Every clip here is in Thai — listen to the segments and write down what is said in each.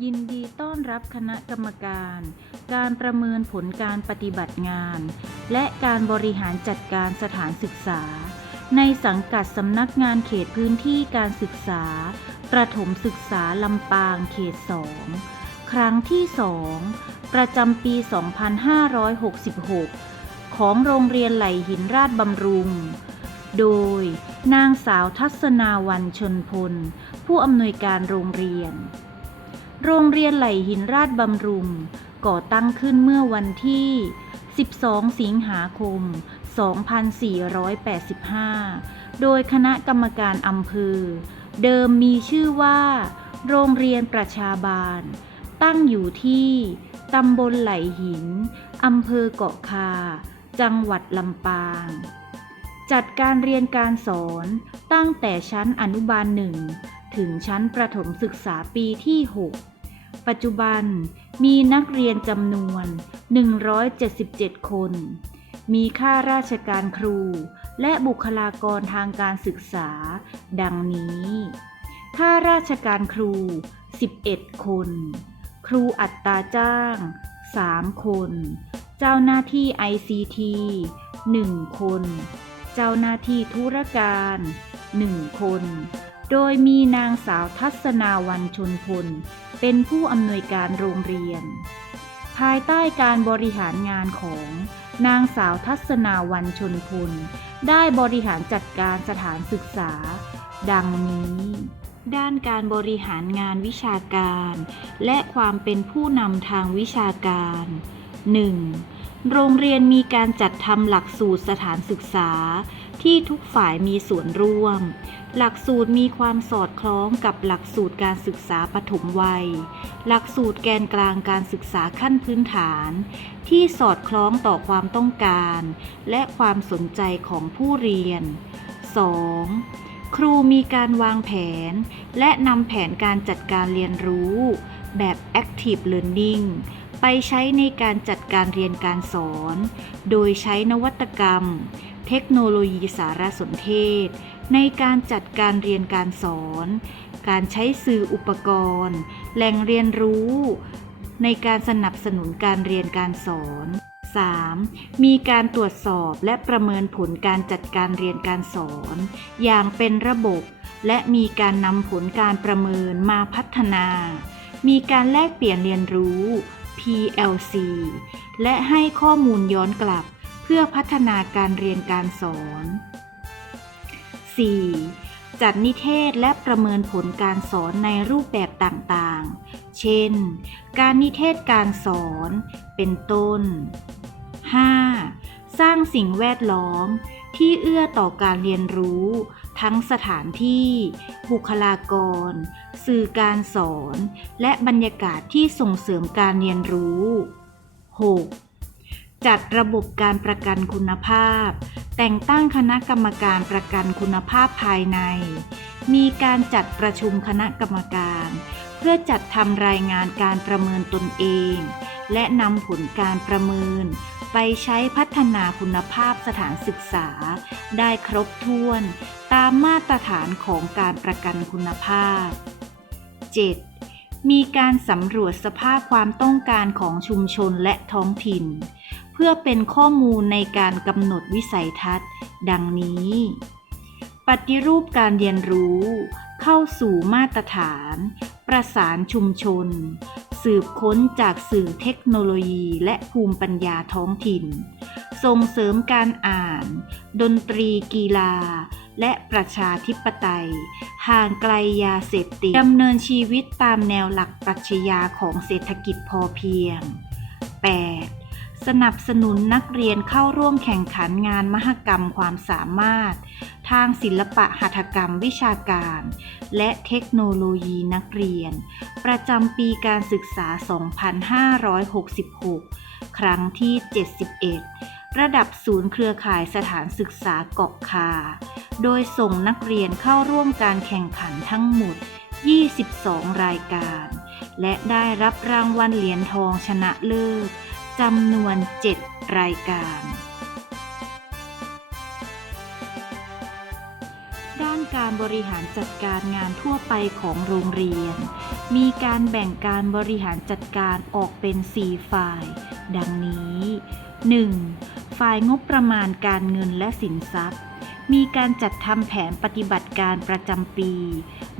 ยินดีต้อนรับคณะกรรมการ การประเมินผลการปฏิบัติงาน และการบริหารจัดการสถานศึกษา ในสังกัดสำนักงานเขตพื้นที่การศึกษา ประถมศึกษาลำปางเขต 2 ครั้งที่ 2 ประจำปี 2566 ของโรงเรียนไหลหินราชบำรุง โดยนางสาวทัศนาวันชนพล ผู้อำนวยการโรงเรียน โรงเรียนไหลหินราชบำรุง ก่อตั้งขึ้นเมื่อวันที่ 12 สิงหาคม 2485 โดยคณะกรรมการอำเภอ เดิมมีชื่อว่า โรงเรียนประชาบาล ตั้งอยู่ที่ตำบลไหลหิน อำเภอเกาะคา จังหวัดลำปาง จัดการเรียนการสอนตั้งแต่ชั้นอนุบาลหนึ่งถึงชั้นประถมศึกษาปีที่ 6 ปัจจุบันมีนักเรียนจำนวน 177 คน มีข้าราชการครู และบุคลากรทางการศึกษา ดังนี้ข้าราชการครู 11 คน ครูอัตราจ้าง 3 คน เจ้าหน้าที่ ICT 1 คน เจ้าหน้าที่ธุรการ 1 คน โดยมีนางสาวทัศนาวันชนพล เป็นผู้อำนวยการโรงเรียน ภายใต้การบริหารงานของนางสาวทัศนาวันชนพล ได้บริหารจัดการสถานศึกษา ดังนี้ ด้านการบริหารงานวิชาการ และความเป็นผู้นำทางวิชาการ 1. โรงเรียนมีการจัดทำหลักสูตรสถานศึกษา ที่ทุกฝ่ายมีส่วนร่วม หลักสูตรมีความสอดคล้องกับหลักสูตรการศึกษาปฐมวัย หลักสูตรแกนกลางการศึกษาขั้นพื้นฐาน ที่สอดคล้องต่อความต้องการ และความสนใจของผู้เรียน 2. ครูมีการวางแผน และนำแผนการจัดการเรียนรู้ แบบ active learning ไปใช้ในการจัดการเรียนการสอน โดยใช้นวัตกรรม เทคโนโลยีสารสนเทศ ในการจัดการเรียนการสอน การใช้สื่ออุปกรณ์ แหล่งเรียนรู้ ในการสนับสนุนการเรียนการสอน 3. มีการตรวจสอบและประเมินผลการจัดการเรียนการสอน อย่างเป็นระบบ และมีการนำผลการประเมินมาพัฒนา มีการแลกเปลี่ยนเรียนรู้ PLC และให้ข้อมูลย้อนกลับ เพื่อพัฒนาการเรียนการสอน 4. จัดนิเทศและประเมินผลการสอนในรูปแบบต่างๆ เช่น การนิเทศการสอน เป็นต้น 5. สร้างสิ่งแวดล้อมที่เอื้อต่อการเรียนรู้ ทั้งสถานที่ บุคลากร สื่อการสอน และบรรยากาศที่ส่งเสริมการเรียนรู้ 6. จัดระบบการประกันคุณภาพ แต่งตั้งคณะกรรมการประกันคุณภาพภายใน มีการจัดประชุมคณะกรรมการ เพื่อจัดทำรายงานการประเมินตนเอง และนำผลการประเมิน ไปใช้พัฒนาคุณภาพสถานศึกษา ได้ครบถ้วนตามมาตรฐานของการประกันคุณภาพ 7. มีการสำรวจสภาพความต้องการของชุมชนและท้องถิ่น เพื่อเป็นข้อมูลในการกำหนดวิสัยทัศน์ ดังนี้ ปฏิรูปการเรียนรู้ เข้าสู่มาตรฐาน ประสานชุมชน สืบค้นจากสื่อเทคโนโลยีและภูมิปัญญาท้องถิ่น ส่งเสริมการอ่าน ดนตรีกีฬา และประชาธิปไตย ห่างไกลยาเสพติดดำเนินชีวิตตามแนวหลักปรัชญาของเศรษฐกิจพอเพียง 8. สนับสนุนนักเรียนเข้าร่วมแข่งขันงานมหกรรมความสามารถ ทางศิลปะหัตถกรรมวิชาการ และเทคโนโลยีนักเรียน ประจำปีการศึกษา 2566 ครั้งที่ 71 ระดับศูนย์เครือข่ายสถานศึกษาเกาะคา โดยส่งนักเรียนเข้าร่วมการแข่งขันทั้งหมด 22 รายการ และได้รับรางวัลเหรียญทองชนะเลิศ จำนวน 7 รายการ ด้านการบริหารจัดการงานทั่วไปของโรงเรียน มีการแบ่งการบริหารจัดการออกเป็น 4 ฝ่าย ดังนี้ 1. ฝ่ายงบประมาณการเงินและสินทรัพย์ มีการจัดทำแผนปฏิบัติการประจำปี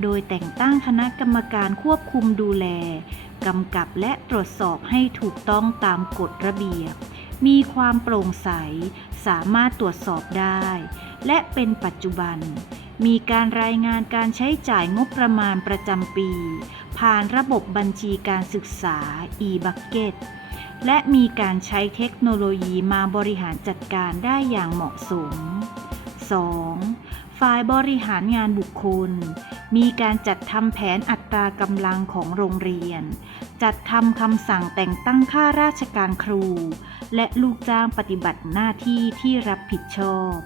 โดยแต่งตั้งคณะกรรมการควบคุมดูแล กำกับและตรวจสอบให้ถูกต้องตามกฎระเบียบ มีความโปร่งใส สามารถตรวจสอบได้ และเป็นปัจจุบัน มีการรายงานการใช้จ่ายงบประมาณประจำปี ผ่านระบบบัญชีการศึกษา e-bucket และมีการใช้เทคโนโลยีมาบริหารจัดการได้อย่างเหมาะสม 2. ฝ่ายบริหารงานบุคคล มีการจัดทำแผนอัตรากำลังของโรงเรียน จัดทำคำสั่งแต่งตั้งข้าราชการครู และลูกจ้างปฏิบัติหน้าที่ที่รับผิดชอบ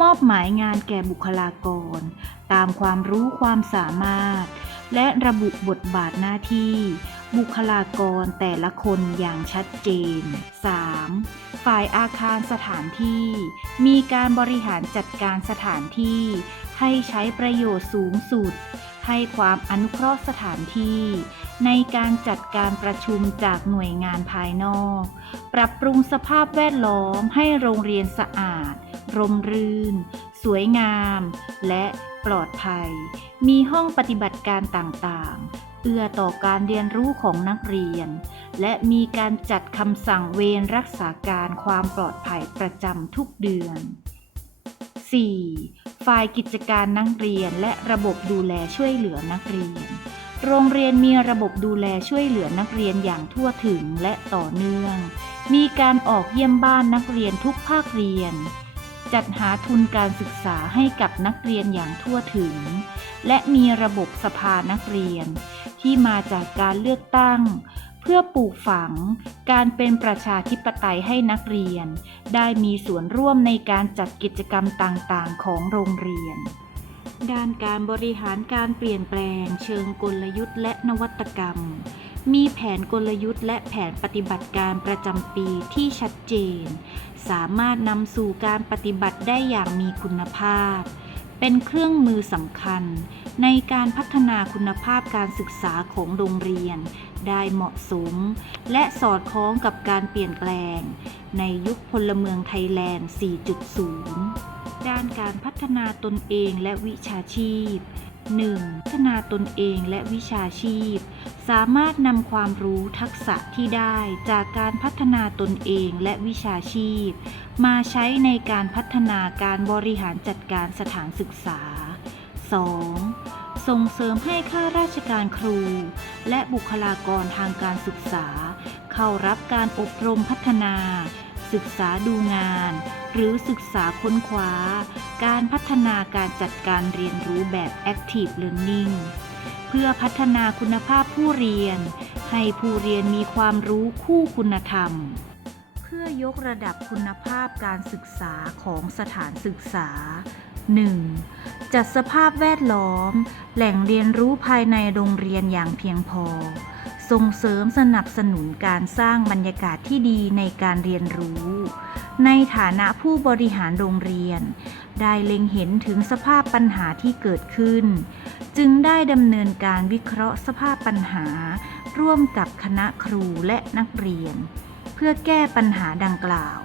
มอบหมายงานแก่บุคลากร ตามความรู้ความสามารถ และระบุบทบาทหน้าที่ บุคลากรแต่ละคนอย่างชัดเจน 3. ฝ่ายอาคารสถานที่ มีการบริหารจัดการสถานที่ ให้ใช้ประโยชน์สูงสุด ให้ความอนุเคราะห์สถานที่ ในการจัดการประชุมจากหน่วยงานภายนอก ปรับปรุงสภาพแวดล้อมให้โรงเรียนสะอาด ร่มรื่น สวยงาม และปลอดภัย มีห้องปฏิบัติการต่างๆ เอื้อต่อการเรียนรู้ของนักเรียน และมีการจัดคำสั่งเวรรักษาการความปลอดภัยประจำทุกเดือน 4. ฝ่ายกิจการนักเรียนและระบบดูแลช่วยเหลือนักเรียน โรงเรียนมีระบบดูแลช่วยเหลือนักเรียนอย่างทั่วถึงและต่อเนื่อง มีการออกเยี่ยมบ้านนักเรียนทุกภาคเรียน จัดหาทุนการศึกษาให้กับนักเรียนอย่างทั่วถึง และมีระบบสภานักเรียน ที่มาจากการเลือกตั้ง เพื่อปลูกฝังการเป็นประชาธิปไตยให้นักเรียน ได้มีส่วนร่วมในการจัดกิจกรรมต่างๆ ของโรงเรียน ด้านการบริหารการเปลี่ยนแปลง เชิงกลยุทธ์และนวัตกรรม มีแผนกลยุทธ์และแผนปฏิบัติการประจำปีที่ชัดเจน สามารถนำสู่การปฏิบัติได้อย่างมีคุณภาพ เป็นเครื่องมือสำคัญ ในการพัฒนาคุณภาพการศึกษาของโรงเรียน ได้เหมาะสม และสอดคล้องกับการเปลี่ยนแปลง ในยุคพลเมืองไทยแลนด์ 4.0 ด้านการพัฒนาตนเองและวิชาชีพ 1. พัฒนาตนเองและวิชาชีพ สามารถนำความรู้ทักษะที่ได้จากการพัฒนาตนเองและวิชาชีพ มาใช้ในการพัฒนาการบริหารจัดการสถานศึกษา 2. ส่งเสริมให้ข้าราชการครู และบุคลากรทางการศึกษา เข้ารับการอบรมพัฒนา ศึกษาดูงาน หรือศึกษาค้นคว้า การพัฒนาการจัดการเรียนรู้แบบ Active Learning เพื่อพัฒนาคุณภาพผู้เรียน ให้ผู้เรียนมีความรู้คู่คุณธรรม เพื่อยกระดับคุณภาพการศึกษาของสถานศึกษา 1. จัดสภาพแวดล้อม แหล่งเรียนรู้ภายในโรงเรียนอย่างเพียงพอ ส่งเสริมสนับสนุนการสร้างบรรยากาศที่ดีในการเรียนรู้ ในฐานะผู้บริหารโรงเรียน ได้เล็งเห็นถึงสภาพปัญหาที่เกิดขึ้น จึงได้ดำเนินการวิเคราะห์สภาพปัญหา ร่วมกับคณะครูและนักเรียน เพื่อแก้ปัญหาดังกล่าว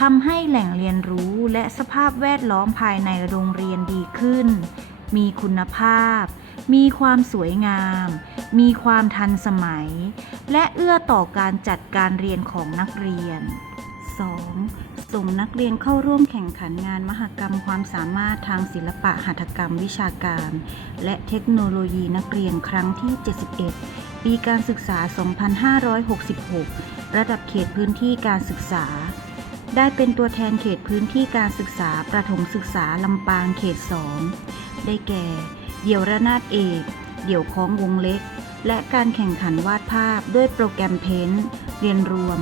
ทำให้แหล่งเรียนรู้และสภาพแวดล้อมภายในโรงเรียนดีขึ้น มีคุณภาพ มีความสวยงาม มีความทันสมัย และเอื้อต่อการจัดการเรียนของนักเรียน 2. ส่งนักเรียนเข้าร่วมแข่งขันงานมหกรรมความสามารถทางศิลปะหัตถกรรมวิชาการ และเทคโนโลยีนักเรียนครั้งที่ 71 ปีการศึกษา 2566 ระดับเขตพื้นที่การศึกษา ได้เป็นตัวแทนเขตพื้นที่การศึกษาประถมศึกษาลำปางเขต 2 ได้แก่ เดี่ยวระนาดเอก เดี่ยวคล้องวงเล็ก และการแข่งขันวาดภาพด้วยโปรแกรมเพ้นท์เรียนรวม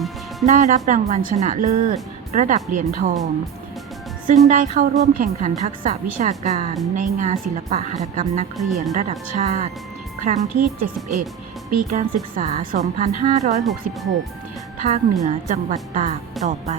ได้รับรางวัลชนะเลิศ ระดับเหรียญทอง ซึ่งได้เข้าร่วมแข่งขันทักษะวิชาการในงานศิลปะหัตถกรรมนักเรียนระดับชาติ ครั้งที่ 71 ปีการศึกษา 2566 ภาคเหนือจังหวัดตากต่อไป